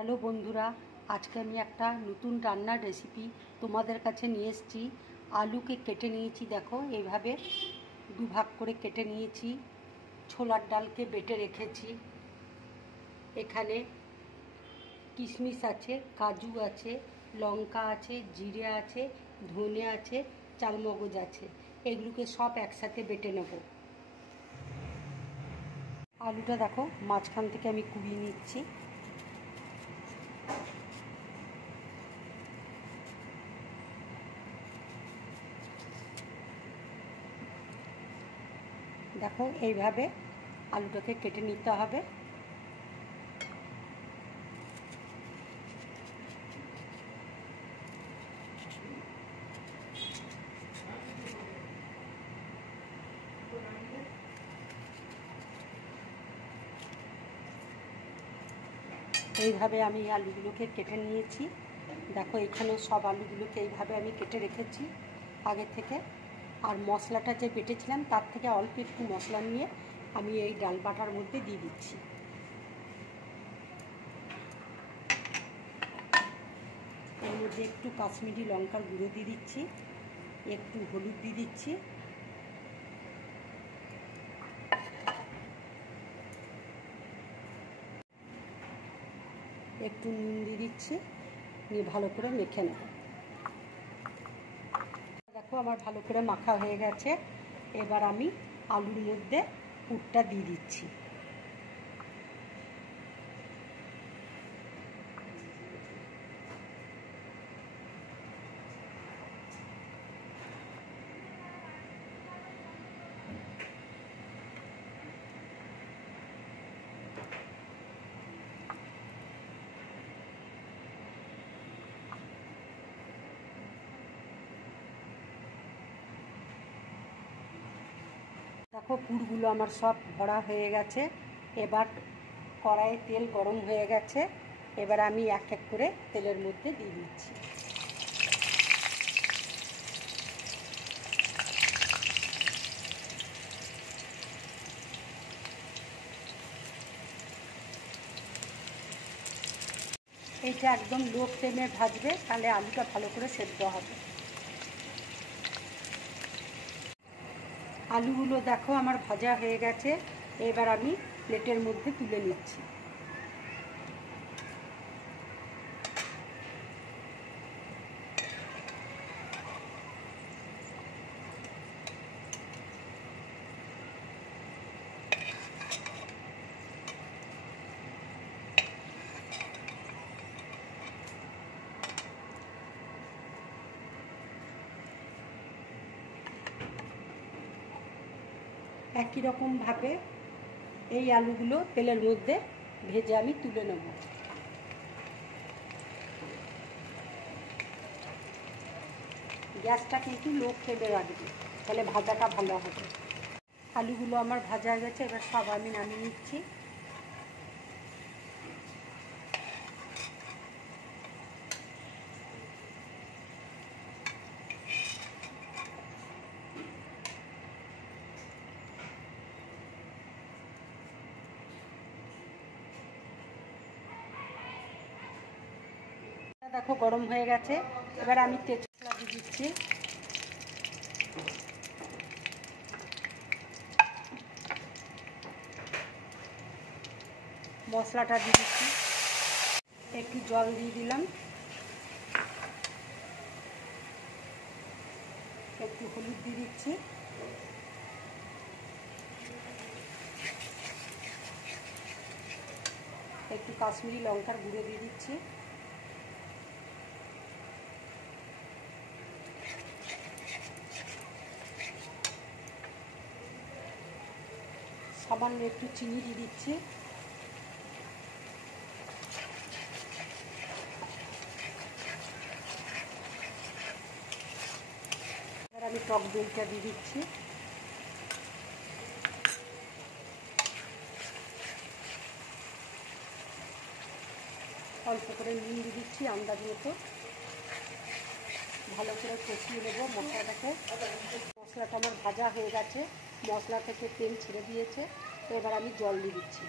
Hello বন্ধুরা, আজকে আমি একটা নতুন রান্নার রেসিপি তোমাদের কাছে নিয়ে এসেছি। আলুকে কেটে নিয়েছি, দেখো এইভাবে দুভাগ করে কেটে নিয়েছি। ছোলার ডালকে বেটে রেখেছি। এখানে কিশমিশ আছে, কাজু আছে, লঙ্কা আছে, জিরে আছে, ধনে আছে, চালমগজ আছে। এগুলোকে সব একসাথে বেটে নেব। আলুটা দেখো মাঝখান থেকে আমি কুড়িয়ে নিচ্ছি। দেখো এইভাবে আলুটাকে কেটে নিতে হবে। এইভাবে আমি আলুগুলোকে কেটে নিয়েছি। দেখো এখানেও সব আলুগুলোকে এইভাবে আমি কেটে রেখেছি আগে থেকে। আর মশলাটা যে বেটেছিলাম তার থেকে অল্প একটু মশলা নিয়ে আমি এই ডাল বাটার মধ্যে দিয়ে দিচ্ছি। এর মধ্যে একটু কাশ্মীরি লঙ্কার গুঁড়ো দিয়ে দিচ্ছি, একটু হলুদ দিয়ে দিচ্ছি, একটু নুন দিয়ে দিচ্ছি, নিয়ে ভালো করে মেখে নেব। দেখো আমার ভালো করে মাখা হয়ে গেছে। এবার আমি আলুর মধ্যে পুরটা দিয়ে দিচ্ছি। দেখো পুরগুলো আমার সব ভরা হয়ে গেছে। এবার কড়াইয়ে তেল গরম হয়ে গেছে। এবার আমি এক এক করে তেলের মধ্যে দিয়ে দিচ্ছি। এইটা একদম লো ফ্লেমে ভাজবে, তাহলে আলুটা ভালো করে সেদ্ধ হবে। আলুগুলো দেখো আমার ভাজা হয়ে গেছে। এবার আমি প্লেটের মধ্যে তুলে নিচ্ছি। একই রকমভাবে এই আলুগুলো তেলের মধ্যে ভেজে আমি তুলে নেব। গ্যাসটা কিন্তু লো ফ্লেমে রাখবে, তাহলে ভাজাটা ভালো হবে। আলুগুলো আমার ভাজা হয়ে গেছে। এবার সব আমি নামিয়ে নিচ্ছি। দেখো গরম হয়ে গেছে। এবার আমি তেজপাতা দিয়ে দিচ্ছি। মশলাটা দিয়ে দিচ্ছি, একটু জল দিয়ে দিলাম, একটু হলুদ দিয়ে দিচ্ছি, একটু কাশ্মীরি লঙ্কার গুঁড়ো দিয়ে দিচ্ছি, সামান্য একটু চিনি দিয়ে দিচ্ছি। এবার আমি টক দইটা দিয়ে দিচ্ছি। অল্প করে নুন দিয়ে দিচ্ছি আন্দাজ মতো। ভালো করে কষিয়ে নেব মশলাটাকে। মশলাটা আমার ভাজা হয়ে গেছে, মশলা থেকে তেল ছেড়ে দিয়েছে। এবার আমি জল দিয়ে দিচ্ছি।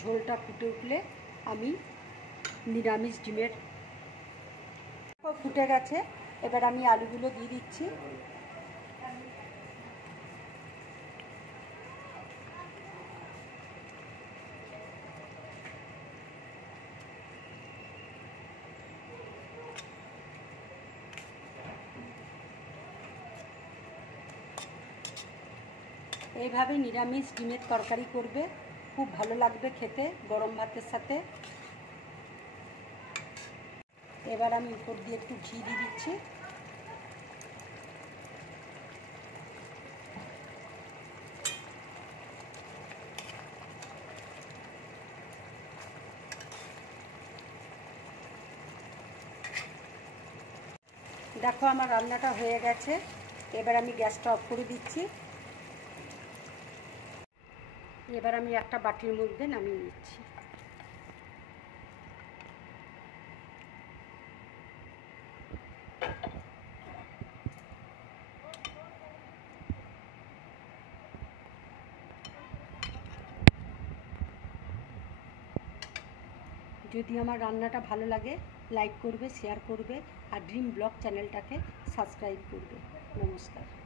ঝোলটা ফুটে উঠলে আমি নিরামিষ ডিমের ফুটে গেছে। এবার আমি আলুগুলো দিয়ে দিচ্ছি। এইভাবে নিরামিষ ডিমের তরকারি করবে, খুব ভালো লাগবে খেতে গরম ভাতের সাথে। এবার আমি উপর দিয়ে একটু ঘি দিয়ে দিচ্ছি। দেখো আমার রান্নাটা হয়ে গেছে। এবার আমি গ্যাসটা অফ করে দিচ্ছি। এবার আমি একটা বাটির মধ্যে নামিয়ে নিচ্ছি। যদি আমার রান্নাটা ভালো লাগে লাইক করবে, শেয়ার করবে আর ড্রিম ব্লগ চ্যানেলটাকে সাবস্ক্রাইব করবে। নমস্কার।